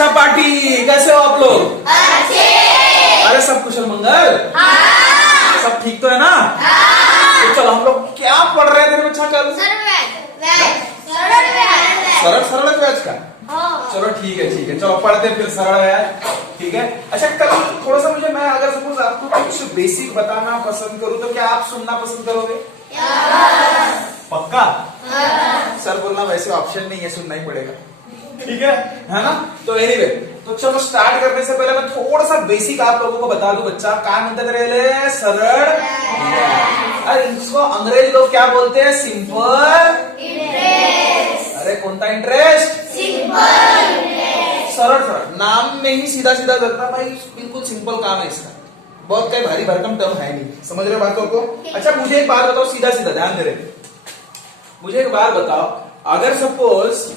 अच्छा पार्टी, कैसे हो आप लोग? अच्छे। अरे सब कुशल मंगल? हाँ। सब ठीक तो है ना? हाँ। तो चलो हम लोग क्या पढ़ रहे थे बच्चा कल? सरल सरल व्याज का। चलो ठीक है चलो पढ़ते हैं फिर सरल व्याज। ठीक है। अच्छा कल थोड़ा सा मुझे मैं अगर सपोज आपको कुछ बेसिक बताना पसंद करूं तो क्या आप सुनना पसंद करोगे? पक्का? सर बोलना वैसे ऑप्शन नहीं है, सुनना ही पड़ेगा। ठीक है ना? तो एनीवे तो चलो स्टार्ट करने से पहले मैं थोड़ा सा बेसिक आप लोगों को बता दूं बच्चा काय म्हणतात रे सरळ। अरे इसको अंग्रेजी लोग क्या बोलते हैं? Simple interest. अरे कौन सा इंटरेस्ट? Simple interest. सरल सरल नाम में ही सीधा सीधा लगता भाई, बिल्कुल सिंपल काम है इसका, बहुत कई भारी भरकम टर्म है नहीं। समझ रहे हो बातों को? अच्छा मुझे एक बात बताओ, सीधा सीधा ध्यान दे रहे, मुझे एक बात बताओ, अगर सपोज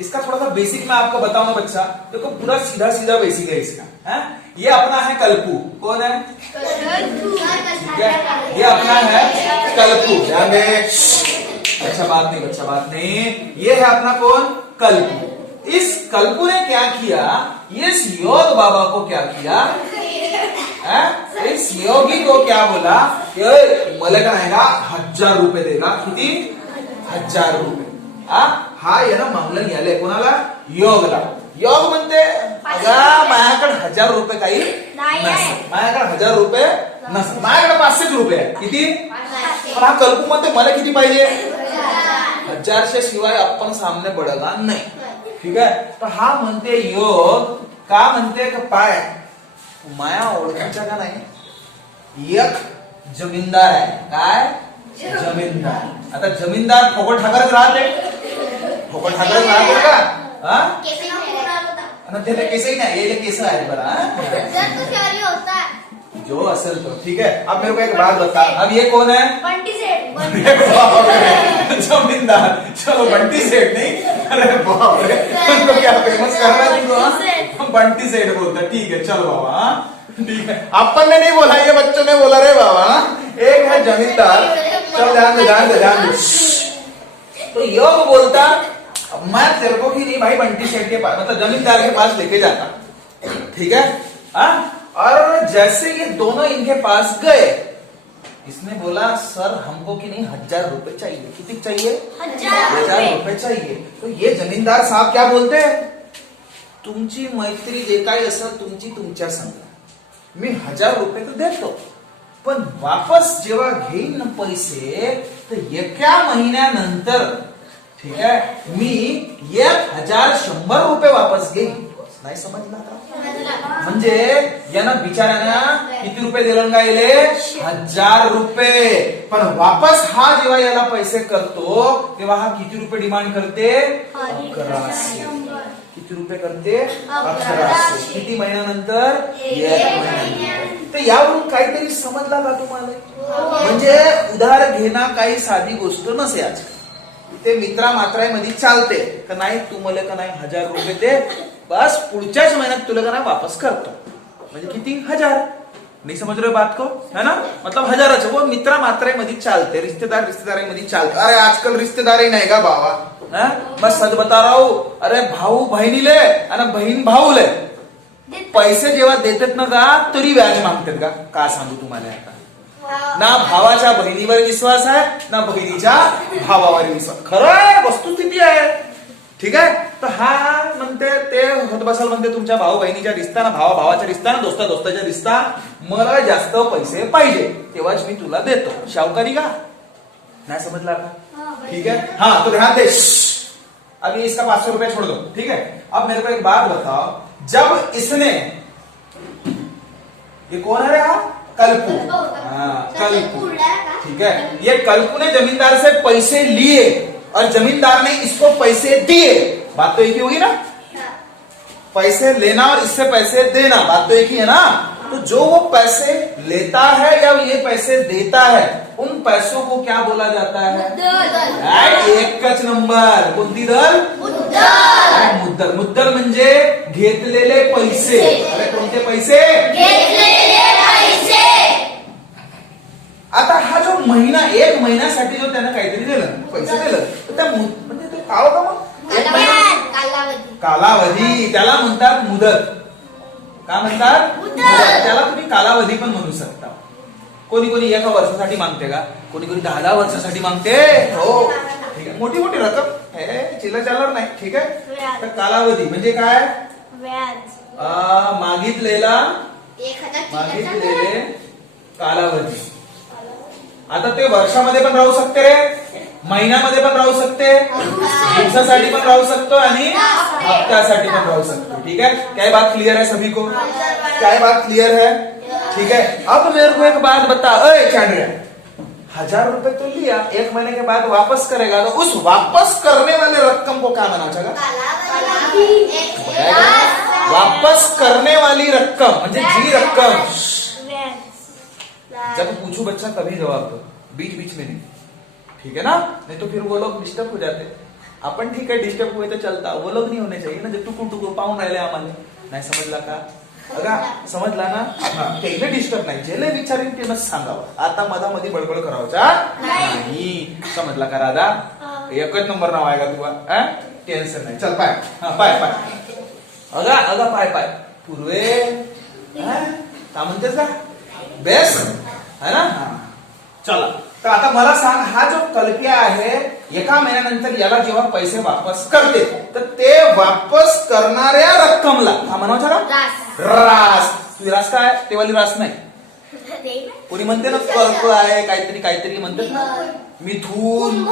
इसका थोड़ा सा बेसिक मैं आपको बताऊं ना बच्चा, देखो पूरा सीधा सीधा बेसिक है इसका। है ये अपना है कल्पू। कौन है? ठीक है, ये अपना है कल्पू। ध्यान दे, अच्छा बात नहीं बच्चा, बात नहीं। ये है अपना कौन? कल्पू। इस कल्पू ने क्या किया? इस योग बाबा को क्या किया? इस योगी को क्या बोला? मला का नाही का 1000 रुपये देगा। किती? 1000 रुपये। हा आहे ना मंगलन याले कोणाला? योगला। योग म्हणते अगं माझ्याकडे 1000 रुपये काही नसत, माझ्याकडे 1000 रुपये नसत, माझ्याकडे 500 रुपये आहे। किती? पण हा कल्पू म्हणते मला किती पाहिजे? 1000 शिवाय आपण सामने बडला नाही। ठीक आहे, तर हा म्हणते योग का म्हणते का पाय माया ओळखायचा का नाही? एक जमीनदार आहे। काय? जमीनदार। आता जमीनदार फोकट ठाकरच राहते, फोकट ठाकरच राहते का? त्याला केसही नाही, ये केस आहे बरा जो असेल तो। ठीक है, अब मेरे को एक बात बता, अब ये कौन है? बंटी सेठ। जमींदार। चलो बंटी सेठ नहीं, अरे बाप रे, उनको क्या फेमस कर रहा है तुमको? हम बंटी सेठ बोलते। ठीक है चलो बाबा, ठीक है, अपन ने नहीं बोला, ये बच्चों ने बोला रे बाबा। एक है जमींदार। चलो ध्यान दे ध्यान दे ध्यान दे। तो योग बोलता मैं तेरे को ही नहीं भाई बंटी सेठ के पास, मतलब जमींदार के पास लेके जाता। ठीक है, हाँ। और जैसे ये दोनों इनके पास गए, इसने बोला सर हमको कि नहीं 1000 रुपए चाहिए। कितने चाहिए? 1000 रुपए चाहिए। तो ये जमींदार साहब क्या बोलते हैं? तुमची मैत्री जे काही असेल तुमची तुमच्या संग, मी 1000 रुपये तर देतो, पण वापस जेव्हा घेईन ना पैसे तर एका महिन्यानंतर, ठीक है, मी 1100 रुपये वापस घेईन। नाही समजला का? म्हणजे यानं बिचाऱ्यानं किती रुपये दिलं गायले? 1000 रुपये। पण वापस हा जेव्हा याला पैसे करतो तेव्हा हा किती रुपये डिमांड करते? 1100। किती रुपये करते? 1100। किती महिन्यानंतर? 1 महिन्यानंतर। तर यावरून काहीतरी समजला का तुम्हाला? म्हणजे उधार घेणं काही साधी गोष्ट नसे आजकाल, ते मित्रा मात्रामध्ये चालते का नाही? तू मला का नाही 1000 रुपये दे, बस पुढच्याच महिन्यात तुला का नाही वापस करतो। म्हणजे किती? 1000। नहीं समझ रहे हो बात को? है ना? मतलब 1000 वो मित्रा मात्रेमध्ये चालते, रिश्तेदार रिश्तेदारीमध्ये चालते। अरे आजकल रिश्तेदारी नाही का बाबा? मैं सच बता रहा हूं, अरे भाऊ बहिणीले आणि बहीण भाऊले पैसे जेव्हा देतात ना का तरी व्याज मागतात का? का सांगू तुम्हाला आता? ना भावाच्या बहिणीवर विश्वास आहे ना बहिणीच्या भावावर विश्वास। खरं वस्तुस्थिती आहे। ठीक आहे, तर हा म्हणते ते होत बसाल म्हणते तुमच्या भाऊ बहिणीच्या रिश्ता ना भावा भावाच्या रिश्ता ना दोस्ता दोस्ताच्या रिश्ता, मला जास्त पैसे पाहिजे तेव्हाच मी तुला देतो। शाहूकारी का? नहीं समझला का? ठीक है, हाँ तो ध्यान दे, अभी इसका 500 रुपया छोड़ दो। ठीक है, अब मेरे को एक बात बताओ, जब इसने, ये कौन है रे? कल्पू। हाँ कल्पू। ठीक है, ये कल्पू ने जमींदार से पैसे लिए और जमींदार ने इसको पैसे दिए, बात तो एक ही होगी ना? पैसे लेना और इससे पैसे देना, बात तो एक ही है ना? तो जो वो पैसे लेता है या ये पैसे देता है, उन पैसों को क्या बोला जाता है? एकच नंबर। कोणती दर? मुद्दल। मुद्दल म्हणजे घेतलेले पैसे। अरे कोणते पैसे? घेतलेले पैसे। आता हा जो महिना, 1 महिन्यासाठी जो त्यानं काहीतरी दिलं, पैसे दिलं, तर त्या म्हणजे ते काव का मग? एक महिना कालावधी, त्याला म्हणतात मुदत. काय म्हणतात? मुदत. त्याला तुम्ही कालावधी पण म्हणू शकता. कोणी कोणी एका वर्षासाठी मागते का, कोणी कोणी 10 वर्षासाठी मागते. हो ठीक आहे, मोठी मोठी रक्कम हे चिल्लर चालणार नाही. ठीक आहे, तर कालावधी म्हणजे काय? मागितलेले कालावधी. आता ते वर्षामध्ये पण राहू शकते रे, महिन्यामध्ये पण राहू शकते, दिवसासाठी पण राहू शकतो आणि हफ्त्यासाठी पण राहू शकतो. ठीक है, क्या बात क्लियर है सभी को? क्या बात क्लियर है? ठीक है, अब मेरे को एक बात बता, अरे चांड्रिया, 1000 रुपए तो लिया, 1 महीने के बाद वापस करेगा, तो उस वापस करने वाले रकम को क्या माना जाएगा? वापस करने वाली रक्कम म्हणजे जी रक्कम. जब पूछू बच्चा तभी जवाब दो, बीच बीच में नहीं. ठीक है ना, नहीं तो फिर वो लोग डिस्टर्ब हो जाते. अपन ठीक है डिस्टर्ब हुए तो चलता, वो लोग नहीं होने चाहिए ना, जे टुकू टुकू पाहून राहिले आम्हाला. नाही समजला का? अगा समजला ना? ते डिस्टर्ब नाही, जेले विचारेन ते नच सांगावं. आता मधामध्ये बडबड करावचा नाही. समजला का राधा? एकच नंबर नाव आहे का तुला? टेन्शन नाही. चल पाय, पाय पाय. अगा अगा पाय पाय. पूर्वे काय म्हणतेस का? बेस्ट है ना? चला, तर आता मला सांग, हा जो कल्पिया आहे, एका महिन्यानंतर याला जेव्हा पैसे वापस करते, तर ते वापस करणाऱ्या रक्कमला हा म्हणायचा का? रास. तुझी रास काय? ते वाली रास नाही. कोणी म्हणते ना कर्क आहे, काहीतरी काहीतरी म्हणतात ना, मिथून,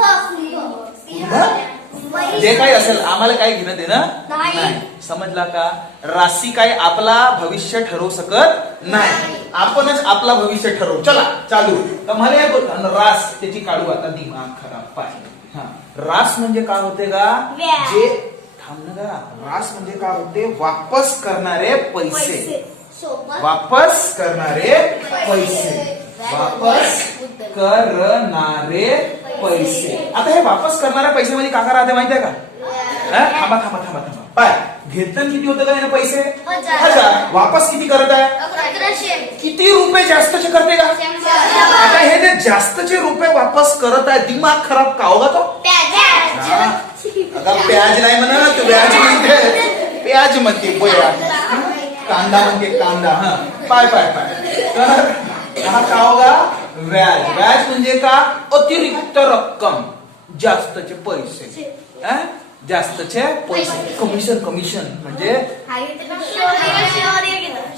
जे काही असेल आम्हाला काही घेणं देणं नाही. समजला का? राशी काय आपला भविष्य ठरवू शकत नाही, आपणच आपला भविष्य ठरवू. चला चालू. तर मला रास त्याची काढू आता, दिमाग खराब पाय. रास म्हणजे काय होते का? जे थांब ना, रास म्हणजे काय होते? वापस करणारे पैसे. वापस करणारे पैसे. वापस करणारे पैसे. आता हे वापस करणाऱ्या पैशामध्ये काय राहते माहितीये का? थांबा थांबा थांबा थांबा. पाय घेतलं किती होतं का पैसे? 1000. वापस किती करत आहे? 1100. किती रुपये जास्तचे करते का? आता हे जे जास्तचे रुपये वापस करत आहे, दिमाग खराब का होगा तो? आता प्याज नाही म्हणा, तू व्याज म्हणते, प्याज म्हणते, कांदा म्हणते, कांदा. पाय पाय पाय. तर हा का होगा? व्याज. व्याज म्हणजे का? अतिरिक्त रक्कम, जास्तचे पैसे. जास्तचे पैसे. कमिशन. कमिशन म्हणजे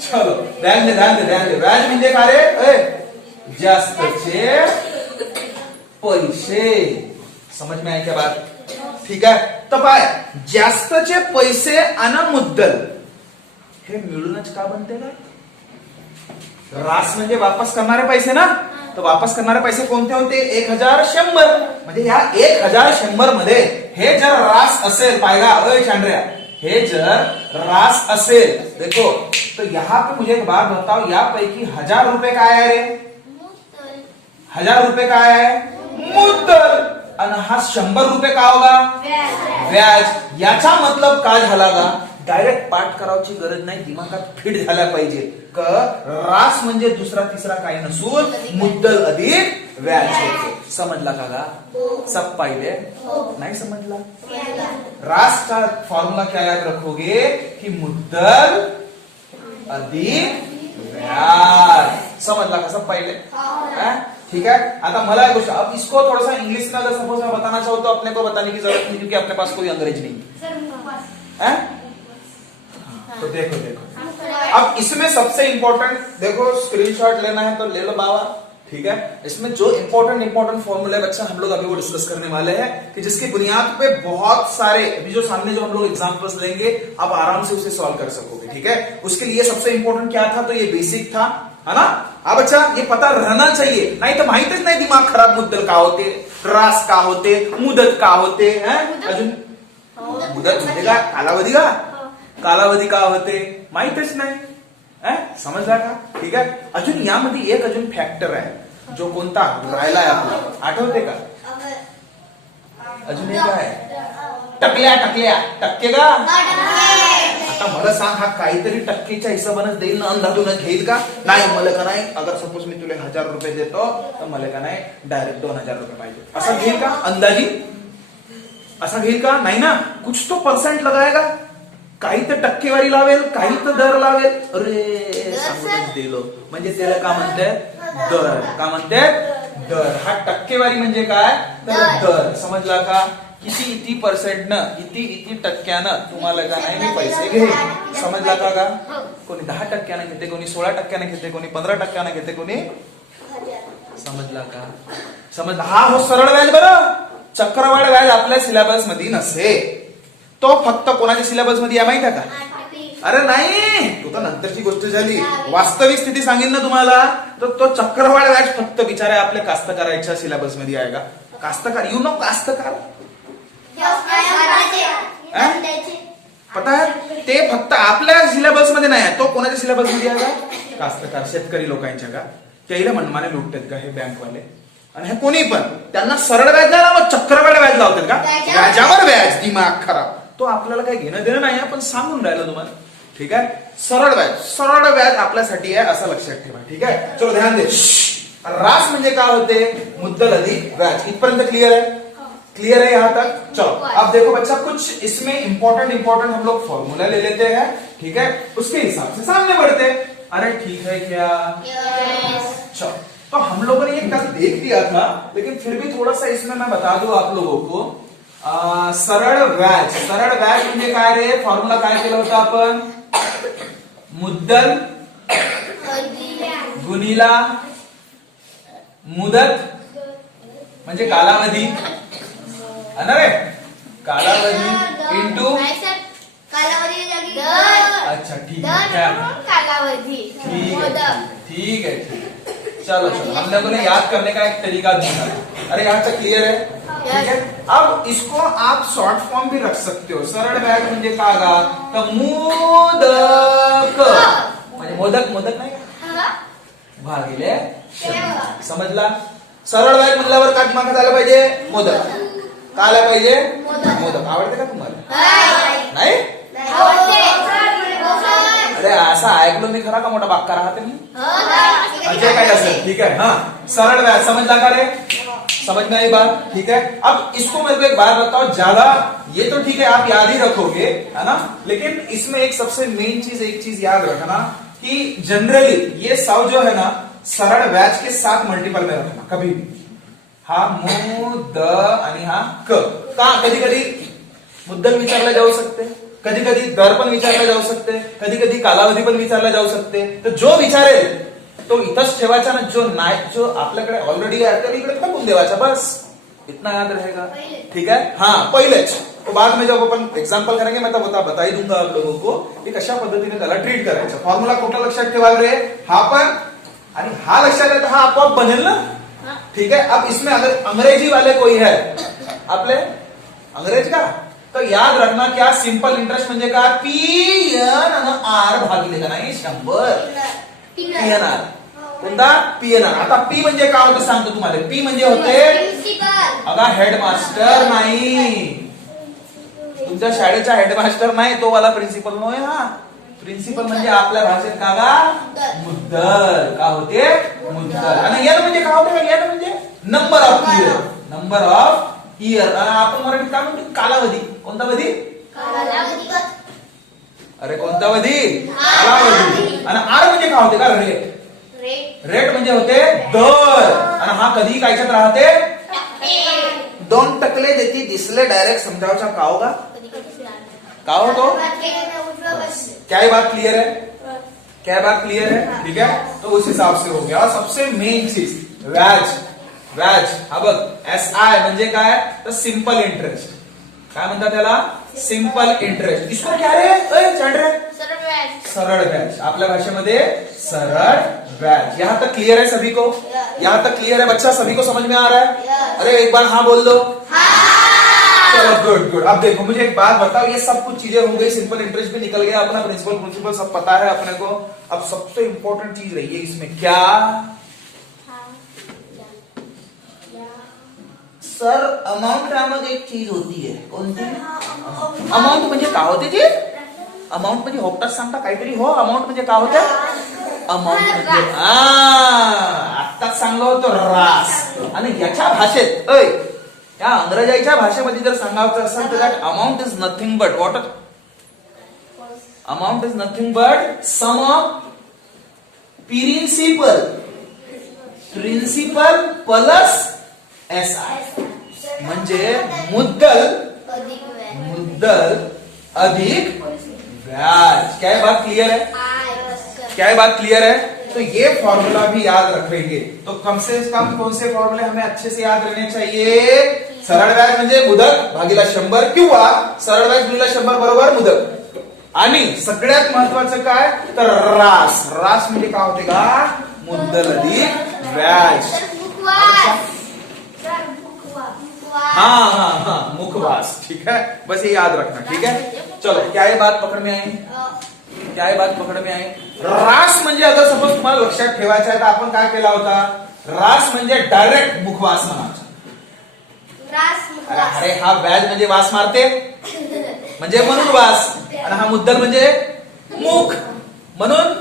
चलो ध्यान दे ध्यान दे ध्यान दे. व्याज म्हणजे का रे? जास्तचे पैसे. समझ में आया क्या बात? ठीक आहे, तर पाय जास्तचे पैसे आणि मुद्दल हे मिळूनच का बनते का? रास म्हणजे वापस करणारे पैसे ना, तर वापस करणारे पैसे कोणते होते? 1100. म्हणजे ह्या 1100 मध्ये हे जर रास असेल, पाहिला अय चांड्रिया, हे जर रास असेल, देखो तो यहाँ पे मुझे एक बात बताओ, यापैकी 1000 रुपये काय आहे रे? 1000 रुपये काय आहे? मुद्दल. आणि हा 100 रुपये का होगा? व्याज. याचा मतलब काय झाला का? डायरेक्ट पाठ करावची गरज नाही, दिमागात फिट झाल्या पाहिजे. रास म्हणजे दुसरा तिसरा काही नसून मुद्दल अधिक व्याज होते. समजला का? सब पाहिले? नाही समजला? रास का फॉर्मूला क्या याद रखोगे कि मुद्दल अधिक व्याज. समजला का? सब पाहिले? ठीक है, आता मला एक गोष्ट, अब इसको थोड़ा सा इंग्लिश में अगर सपोज मैं बताना चाहूँ तो अपने को बताने की जरूरत नहीं, क्योंकि अपने पास कोई अंग्रेज नहीं है. तो देखो देखो, अब इसमें सबसे इंपॉर्टेंट देखो, स्क्रीनशॉट लेना है तो ले लो बाबा. ठीक है, इसमें जो इंपॉर्टेंट फॉर्मूले बच्चा हम लोग अभी वो डिस्कस करने वाले हैं, कि जिसकी बुनियाद पे बहुत सारे अभी जो सामने जो हम लोग एग्जांपल्स लेंगे, आप आराम से उसे सॉल्व कर सकोगे. ठीक है, उसके लिए सबसे इंपॉर्टेंट क्या था? तो ये बेसिक था, है ना? अब अच्छा ये पता रहना चाहिए, नाही तर माहितच नाही दिमाग खराब. मुद्दल का होते, रास का होते, मुदत का होते, अजून मुदत म्हणजे का? कालावधी का? कालावधी का होते माहितच नाही. समजला का? ठीक आहे, अजून यामध्ये एक अजून फॅक्टर आहे, जो कोणता राहिलाय आपला, आठवते का? अजून एक आहे टकल्या. टक्के का? आता मला सांग, हा काहीतरी टक्केच्या हिशोबाने देईल ना, अंदाजून घेईल का? नाही, मला का नाही, अगर सपोज मी तुला 1000 रुपये देतो, तर मला का नाही डायरेक्ट 2000 रुपये पाहिजे, असं घेईल का? अंदाजी असा घेईल का? नाही ना, कुछ तो परसेंट लगाएगा. काही तर टक्केवारी लावेल, काही तर दर लावेल. अरे सांगूनच दिलो. म्हणजे त्याला का म्हणतात दर. का म्हणतात दर. हा टक्केवारी म्हणजे काय तर दर. समजला का. किती पर्सेंटनं किती टक्क्यानं तुम्हाला का नाही मी पैसे घे. समजला का. कोणी 10% घेते, कोणी 16% घेते, कोणी 15% घेते, कोणी. समजला का. समजला. हा हो सरळ व्याज. बरं चक्रवाढ व्याज आपल्या सिलेबस मध्ये नसे. तो फक्त कोणाच्या सिलेबस मध्ये आहे माहिती आहे का. अरे नाही तो तर नंतरची गोष्ट झाली. वास्तविक स्थिती सांगेन ना तुम्हाला. तर तो चक्रवाढ व्याज फक्त बिचारे आपल्या कास्तकाराच्या सिलेबस मध्ये आहे का. कास्तकार यू नो कास्तकार पता है ते फक्त आपल्या सिलेबस मध्ये नाही आहे. तो कोणाच्या सिलेबस मध्ये आहे का कास्तकार शेतकरी लोकांच्या का. त्याला मनमाने लुटतात का हे बँकवाले. आणि हे कोणी पण त्यांना सरळ व्याज नाही लावत, चक्रवाढ व्याज लावतात का. व्याजावर व्याज. दिमाग खराब. तो आपल्याला काही घेणं देणं नाही. आपण सांगून राहिलो तुम्हाला. ठीक आहे. सरळ व्याज. सरळ व्याज आपल्यासाठी आहे असं लक्षात ठेवा. ठीक आहे. चलो ध्यान दे. रास म्हणजे काय होते मुद्दल अधिक व्याज. इथपर्यंत क्लियर है. क्लियर है यहाँ तक. चलो अब देखो बच्चा कुछ इसमें इंपॉर्टेंट हम लोग फॉर्मूला ले लेते हैं. ठीक है. उसके हिसाब से सामने बढ़ते. अरे ठीक है क्या. चलो तो हम लोगों ने ये कल देख दिया था, लेकिन फिर भी थोड़ा सा इसमें मैं बता दूं आप लोगों को. सरळ व्याज. सरळ व्याज म्हणजे काय रे. फॉर्म्युला काय केलं होतं आपण. मुद्दल गुणिला मुदत म्हणजे कालावधी. रे कालावधी इंटू कालावधी. अच्छा ठीक है. कालावधी. ठीक है. चलो हम लोगों ने याद करने का एक तरीका दिया. अरे यहाँ तक क्लियर है. ठीक है. अब इसको आप शॉर्ट फॉर्म भी रख सकते हो. सरळ व्याज म्हणजे काय तर मोदक. म्हणजे मोदक नाही भागिले. समजला. सरळ व्याज म्हणल्यावर काय दिमागात आलं पाहिजे मोदक. काय आलं पाहिजे मोदक. आवडते का तुम्हाला. नाही अरे असं ऐकलो मी खरा का मोठा बाक्का राहते मी. अजय काय असेल. ठीक है. हाँ सरल व्याज समझ ला रे. समझ में आई बात. ठीक है. अब इसको मेरे को एक बात बताओ. ज्यादा ये तो ठीक है आप याद ही रखोगे है ना, लेकिन इसमें एक सबसे मेन चीज एक चीज याद रखना कि जनरली ये 100 जो है ना सरळ व्याज के साथ मल्टीपल में रखना कभी भी. हा मु द आणि हा क. का कधी कधी मुद्दल विचारला जाऊ शकते, कधी कधी दर पण विचारला जाऊ शकते, कधी कधी कालावधी पण विचारला जाऊ शकते. तर जो विचारेल तो इथंच ठेवायचा ना. जो नाही जो आपल्याकडे ऑलरेडी आहे त्याला इकडे फेकून देवाचा. बस इतना याद रहेगा. ठीक है. हाँ पहिलेच. तो बाद में जब अपन एग्जांपल करेंगे मैं तब बता ही दूंगा आप लोगों को की कशा पद्धतीने त्याला ट्रीट करायचं. फॉर्म्युला कुठला लक्षात ठेवाल रे. हा पण आणि हा लक्षात आहे तर हा आपोआप बनेल ना. ठीक है. अब इसमें अगर अंग्रेजी वाले कोई है आपले अंग्रेज का तो याद रखना क्या सिंपल इंटरेस्ट म्हणजे का पी एन आणि आर भागिले का नाही 100 पीएनआर. कोणता पीएनआर. आता पी म्हणजे काय होतं सांगतो तुम्हाला. पी म्हणजे होते अगा हेडमास्टर नाही. तुमच्या शाळेचा हेडमास्टर नाही तो वाला प्रिन्सिपल नव्हे. हा प्रिन्सिपल म्हणजे आपल्या भाषेत कागा मुद्दल. का होते मुद्दल. आणि एन म्हणजे काय होते. एन म्हणजे number of year. Number of year. आपण मराठीत काय म्हणतो कालावधी. कोणता वधी. अरे कोणता वधी कालावधी. आणि आर म्हणजे काय होते का रेट. रेट म्हणजे होते दर. आणि हा कधी कायच्यात राहते 2 टकले देती दिसले डायरेक्ट समजावचा का होगा का हो तो. क्या बात क्लियर है. क्या बात क्लियर है. ठीक है. तो उस हिसाब से हो गया. और सबसे मेन चीज व्याज. व्याज हा बघ SI म्हणजे काय तर सिंपल इंटरेस्ट. काय म्हणतात त्याला सिंपल इंटरेस्ट. इसको क्या रे सरळ व्याज. आपल्या भाषेमध्ये सरळ व्याज. यहाँ तक क्लियर है सभी को. यहाँ तक क्लियर है बच्चा. सभी को समझ में आ रहा है. अरे एक बार हाँ बोल दो. चलो गुड गुड. अब देखो मुझे एक बात बताओ. ये सब कुछ चीजें हो गई. सिंपल इंटरेस्ट भी निकल गया अपना. प्रिंसिपल सब पता है अपने को. अब सबसे इंपॉर्टेंट चीज रही है इसमें क्या सर अमाउंट नामक एक चीज होती है. कोणती अमाउंट म्हणजे काय होते जी. अमाउंट म्हणजे होपटाच सांगता काहीतरी हो. अमाउंट म्हणजे काय होते. अमाउंट म्हणजे आत्ताच सांगलं होतं रास. आणि याच्या भाषेत या अंग्रेजाच्या भाषेमध्ये जर सांगायचं असेल तर that amount is nothing but what amount is nothing but sum of principal plus SI म्हणजे मुद्दल अधिक ब्याज। क्या ये बात क्लियर है? क्या ये बात क्लियर है? तो ये फॉर्मूला भी याद रखेंगे। तो कम से कम कौन से फॉर्मूले हमें अच्छे से याद रहने चाहिए? सरळ व्याज म्हणजे मुदत भागीला 100 किंवा सरळ व्याज गुणिले 100 बरोबर मुदत। आणि सगळ्यात महत्वाचं काय तर रास म्हणजे काय होते का? मुद्दल अधिक व्याज। हाँ मुखवास। ठीक है, बस ये याद रखना। ठीक है, चलो क्या ये बात पकड़ में आई? क्या ये बात पकड में आहे? रास म्हणजे अगर सपोज तुम्हाला लक्षात ठेवायचं आहे तर आपण काय केला होता? रास म्हणजे डायरेक्ट मुखवास म्हणायचा। अरे हा व्याज म्हणजे वास मारते म्हणजे म्हणून वास, आणि हा मुद्दल म्हणजे मुख म्हणून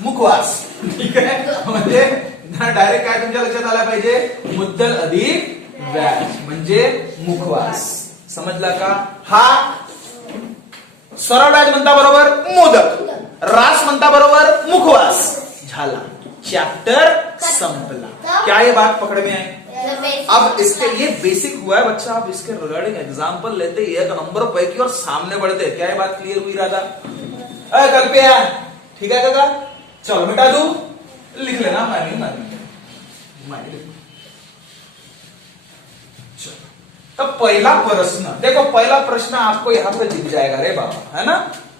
मुखवास। ठीक आहे, म्हणजे डायरेक्ट काय तुमच्या लक्षात आला पाहिजे? मुद्दल अधिक व्याज म्हणजे मुखवास। समजला का? हा सरळ व्याज म्हणता बरोबर मुदत, रास म्हणता बरोबर मुखवास। झाला, चैप्टर संपला। क्या ये बात पकड़ में आई? अब इसके ये बेसिक हुआ है बच्चा, आप इसके रिगार्डिंग एग्जाम्पल लेते एक नंबर पैकी और सामने बढ़ते। क्या ये बात क्लियर हुई राधा? कल्पिया ठीक है काका, चलो मिटा दू, लिख लेना। मानी तो पहला प्रश्न देखो, पहला प्रश्न आपको यहाँ पे दिख जाएगा रे बाबा, है ना?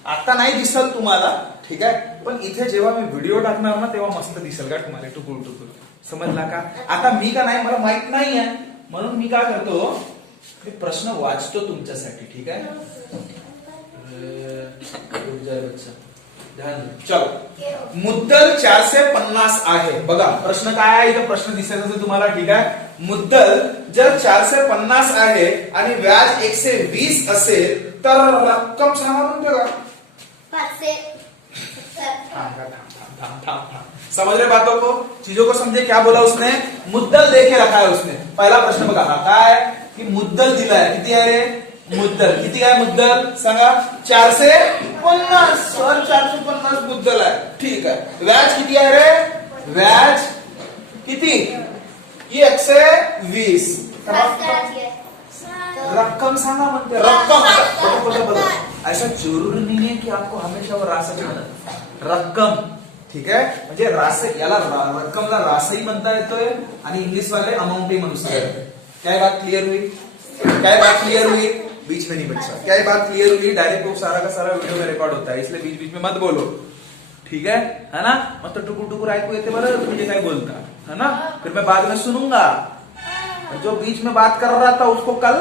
आता नाही दिसल तुम्हाला, ठीक आहे, पण इथे जेव्हा मी व्हिडिओ टाकणार ना तेव्हा मस्त दिसेल का तुम्हाला टुकुर। समजला का? आता मी का नाही, मला माहित नाही आहे म्हणून मी काय करतो, मी प्रश्न वाचतो तुमच्यासाठी। ठीक आहे, चलो मुद्दल 450 आहे बघा। प्रश्न काय आहे? इथे प्रश्न दिसेल तुम्हाला। ठीक आहे, मुद्दल जर 450 आहे आणि व्याज 120 असेल तर रक्कम सांगा म्हणतो का? समझ रहे बातों को, चीजों को समझे? क्या बोला उसने? मुद्दल देके रखा है उसने। पहला प्रश्न बघा, हा काय की मुद्दल दिलाय, किती आहे रे? मुद्दल किती आहे? मुद्दल सांगा। 450 सर, 450 मुद्दल आहे। ठीक आहे, व्याज किती आहे रे? व्याज किती? 120। रक्कम सांगा म्हणते, रक्कम। ऐसा जरूरी नहीं है कि आपको हमेशा वो रास रक्कम। ठीक आहे, म्हणजे रास याला रक्कमला रासही म्हणता येतोय आणि इंग्लिश वाले अमाउंटही म्हणू शकतात। क्या बात क्लियर हुई? क्या बात क्लियर हुई? बीच में नहीं बच्चा, क्या बात क्लियर हुई? डायरेक्ट वो सारा का सारा वीडियो में रिकॉर्ड होता है, इसलिए बीच बीच में मत बोलो। ठीक है ना? मत टुकुर ऐकू येते बरं तुम्ही काय बोलता, है ना? फिर मैं बाद में सुनूंगा। जो बीच में बात कर रहा था उसको कल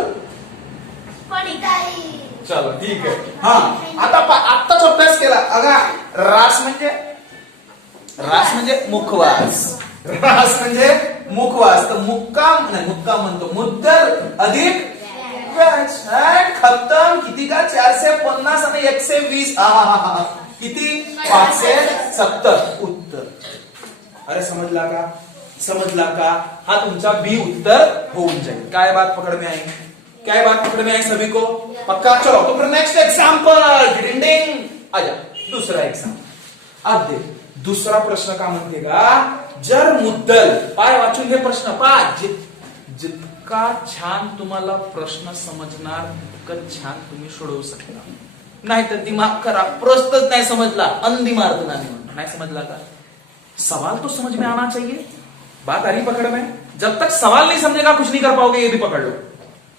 चलो ठीक आहे। हा आत्ताच अभ्यास केला। अगा रास म्हणजे मुखवास, रास म्हणजे मुखवास। तर मुक्काम म्हणतो मुद्दल अधिक व्याज। खत्म। किती का? 450 आणि 120। किती? 570 उत्तर। अरे समजला का? समजला का? हा तुमचा बी उत्तर होऊन जाईल। काय बात पकड में आई? क्या बात पकड़ में आई सभी को? पक्का? चलो तो फिर नेक्स्ट एग्जाम्पल, आजा दूसरा एग्जाम्पल। अब देख दुसरा प्रश्न का म्हणते का? जर मुद्दल पाय वाचून घे प्रश्न पाय, जितका छान तुम्हाला प्रश्न समजणार तितकं छान तुम्ही सोडवू शकता। नाही तर दिमाग खराब, प्रश्नच नाही समजला अंधी मारतो नाही समजला का? सवाल तो समझ में आना चाहिए। बात आ रही पकड़ में? जब तक सवाल नहीं समझेगा कुछ नहीं कर पाओगे, ये भी पकड़ लो।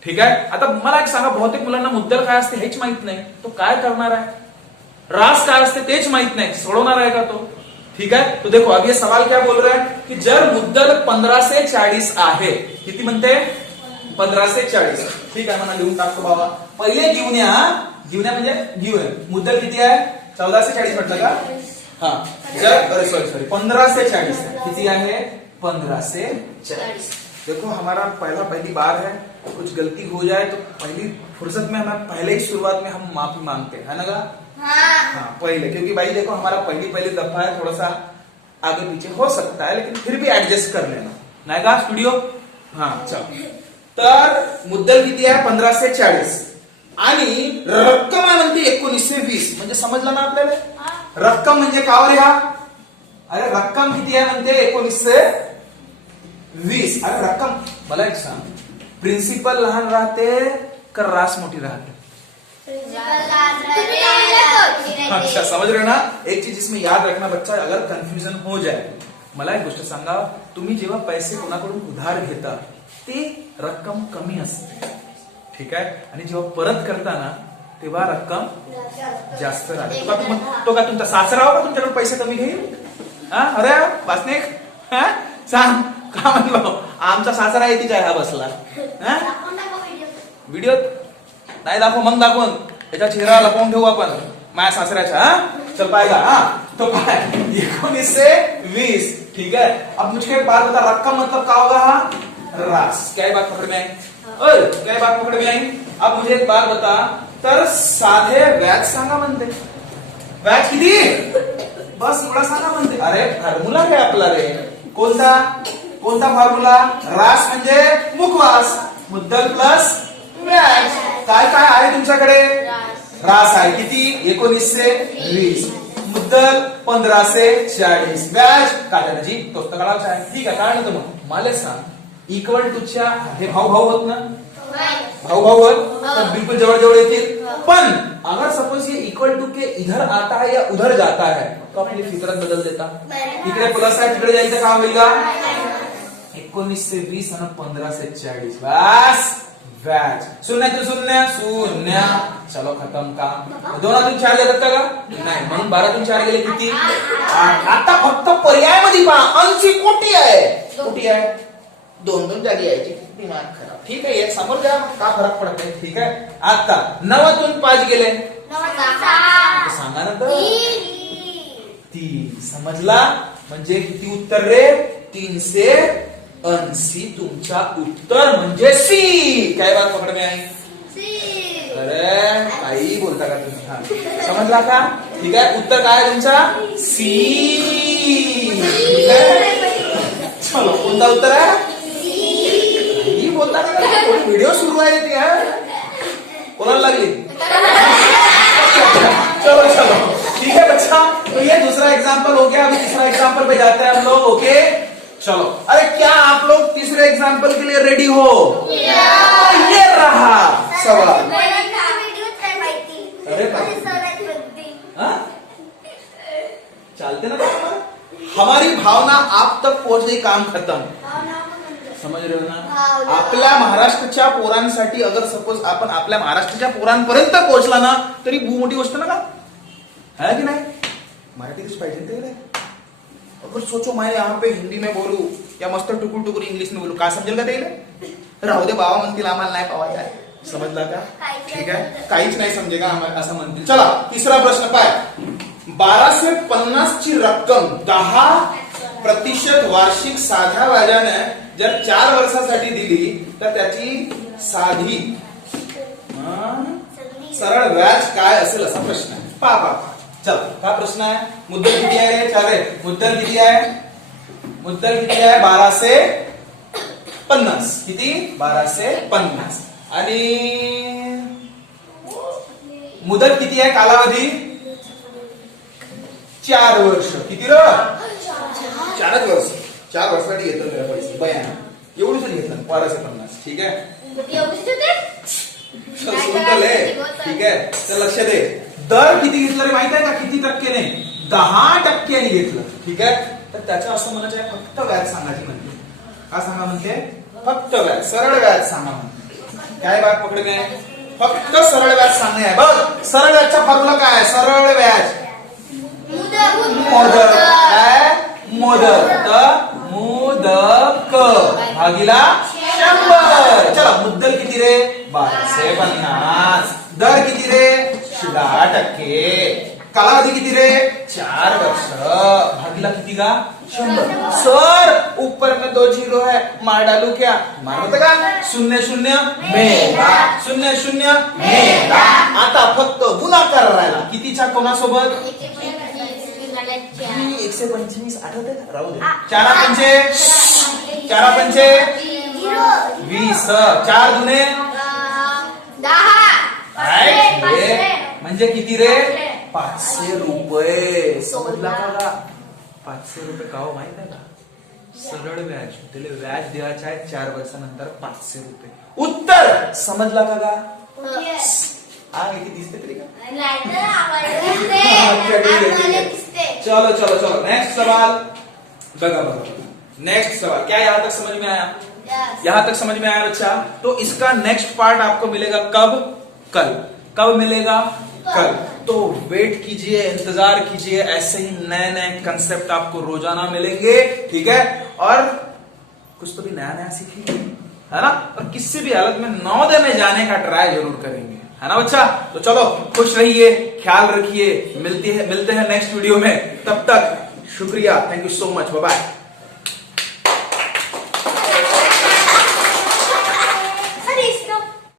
ठीक आहे, आता मला एक सांगा, बहुतेक मुलांना मुद्दल काय असते हेच माहित नाही, तो काय करणार आहे? रास काय असते तेच माहित नाही, सोडवणार आहे का तो? ठीक है, तो देखो अब ये सवाल क्या बोल रहा है कि जर मुद्दल 15 से 40 आहे, किती म्हणते? 15 से 40। ठीक आहे, मला लिहून टाकतो बाबा। पहिले घेऊन म्हणजे घेऊन मुद्दल किती आहे? 14 से 40 म्हटलं का? हा, जर सॉरी 15 से 40 किती आहे? 15 से 40। देखो हमारा पहली बार है, कुछ गलती हो जाए तो पहली फुर्सत में हमें पहले ही शुरुआत में हम माफी मांगते हैं ना? हाँ पहले, क्योंकि भाई देखो हमारा पहली दफा है, थोड़ा सा आगे पीछे हो सकता है, लेकिन फिर भी एडजस्ट कर लेना नाही का स्टुडिओ? हाँ चल, तर मुद्दल किती आहे? 15 से 40 आणि रक्कम म्हणते 19 1920 म्हणजे समजलं ना आपल्याला. रक्कम म्हणजे का रे हा? अरे रक्कम किती आहे म्हणते 1920. अरे रक्कम मला एक सांग, प्रिन्सिपल लहान राहते का रास मोठी राहते? अच्छा समझ रहे हो ना. एक चीज इसमें याद रखना बच्चा, अगर कंफ्यूजन हो जाए. मला एक गोष्ट सांगा, तुम्ही जेव्हा पैसे कोणाकडून उधार घेता ती रक्कम कमी असते, ठीक आहे, आणि जेव्हा परत करताना तेव्हा रक्कम जास्त राहते. तो का तुमचा सासरा हो का तुमच्याकडून पैसे कमी घेईल? हा अरे वासनिक हा सांग का म्हणलो, आमचा सासरा आहे तिच्या हा बसला. व्हिडिओ नाही दाखव, मग दाखवून त्याच्या चेहरा लपवून ठेवू आपण माझ्या सासऱ्याच्या. हा चल पाएगा. हा तो काय 1920, ठीक है. अब मुझे एक बात बता, रक्कम मतलब क्या होगा? हा रास. क्या बात पकड़ में आई? क्या बात पकड़ में आई? अब मुझे एक बात बता, तर साधे व्याज सांगा म्हणते. व्याज किती? बस एवढा सांगा म्हणते. अरे फॉर्म्युला काय आपला रे? कोणता कोणता फॉर्म्युला? रास म्हणजे मुखवास, मुद्दल प्लस व्याज. काय काय आहे तुमच्याकडे? रास आहे किती? 1920. मुद्दल 1540. व्याज काढायला जी तोस्त काढायचा आहे. ठीक आहे, काढलं तर मग मला सांग, इक्वल टूच्या हे भाऊ भाऊ होत ना? भाऊ भाऊ होत तर बिल्कुल जवळ जवळ येतील. पण अगर सपोज ये इक्वल टू के इधर आता है या उधर जाता है तो आपली फितरत बदल देता. इकडे प्लस आहे तिकडे जायचं का होईल का? 1920 आणि 1540. बस व्याज. शून्यातून शून्य शून्य. चलो खतम का? 2तून 4 जातात का? नाही, म्हणून 12तून 4 गेले किती? 8. आता फक्त पर्याय मध्ये पहा, 80 कोटी आहे. कोटी आहे, 2 जागी यायची. दिमाग खराब. ठीक आहे, एक समोर घ्या, का फरक पडत नाही. ठीक आहे. आता 9तून 5 गेले, सांगा ना तर. 3. समजला? म्हणजे किती उत्तर रे? 380. तुमचा उत्तर म्हणजे सी. काय बात पकड में आई? अरे काही बोलता का तुम्ही? हा समजला का? ठीक आहे, उत्तर काय आहे तुमचा? सी. ठीक आहे, चलो कोणता उत्तर आहे? काही बोलता का? व्हिडिओ सुरू आहे ती कोणाला लागली? चलो चलो ठीक है बच्चा, तो ये दूसरा एग्जाम्पल हो गया. अभी तीसरा एग्जाम्पल पे जाते हैं हम लोग. ओके चलो. अरे क्या आप लोग तीसरे एग्जाम्पल के लिए रेडी हो? ये रहा सवाल. अरे चलते ना हमारी भावना आप तक पहुंच गई, काम खत्म. समज रहे हो ना? आपल्या महाराष्ट्राच्या पोरांसाठी अगर सपोज आपण आपल्या महाराष्ट्राच्या पोरांपर्यंत पोहोचला ना तरी खूप मोठी गोष्ट ना का है की नाही? मराठीच पाहिजे ते. अगर सोचो मैं यहाँ पे हिंदी में बोलू या मस्त टुकुर टुकुर इंग्लिश में बोलू, का समजेल का ते? राहू दे बाबा म्हणतील आम्हाला नाही पावायचं आहे. समजला का? ठीक आहे, काहीच नाही समजेगा असं म्हणतील. चला तिसरा प्रश्न पाय. 12 से 50 ची रक्कम 10% वार्षिक साध्या व्याजाने जर 4 वर्षासाठी दिली तर त्याची साधी सरळ व्याज काय असेल असा प्रश्न आहे. पहा चल काय प्रश्न आहे? मुद्दल किती आहे रे? चालेल, मुद्दल किती आहे? मुद्दल किती आहे? 12 से 50. किती? 12 से 50. आणि मुदत किती आहे? कालावधी 4 वर्ष. किती र? 4च वर्ष. 4 वर्षासाठी घेतलं तुला पैसे बयान एवढीच घेतलं 12 से 50. ठीक आहे, ठीक आहे. तर लक्ष दे, दर किती घेतलं रे माहित आहे का? किती टक्क्याने? 10% घेतलं. ठीक आहे, तर त्याचं असं म्हणायचं आहे फक्त व्याज सांगायची म्हणते. का सांगा म्हणते? फक्त व्याज, सरळ व्याज सांगा म्हणते. काय बात पकड में? फक्त सरळ व्याज सांगणे आहे. बघ सरळ व्याजचा फॉर्म्युला काय आहे? सरळ व्याज मोदक काय? मोदक मोदक भागीला 100. चला मुद्दल किती रे? 12 से 50. दर किती रे? 10%. कालावधी किती रे? 4 वर्ष. भागीला किती का? 100. सर ऊपर में 2 0 है, मार डालू क्या? मारत का? 0 0 मेला 0 0 मेला. आता फक्त गुणाकार राहिला. कितीच्या कोणासोबत? 125. आठवते का? राहू दे. 4 पंचे 20. 4 दुने 10. म्हणजे किती रे 500 रुपये समजला का 500 रुपये का हो माहित आहे का सरळ व्याज त्याला व्याज द्यायचं आहे 4 वर्षानंतर 500 रुपये उत्तर समजला का किती दिसते तरी का चलो चलो चलो नेक्स्ट सवाल बघा नेक्स्ट सवाल क्या यहाँ तक समझ में आया यहां तक समझ में आया बच्चा तो इसका नेक्स्ट पार्ट आपको मिलेगा कब मिलेगा कल तो वेट कीजिए इंतजार कीजिए ऐसे ही नए नए कंसेप्ट आपको रोजाना मिलेंगे ठीक है और कुछ तो भी नया नया सीखेंगे है ना और किसी भी हालत में नवोदय में जाने का ट्राई जरूर करेंगे है ना बच्चा तो चलो खुश रहिए ख्याल रखिए मिलते हैं नेक्स्ट वीडियो में तब तक शुक्रिया thank you so much bye bye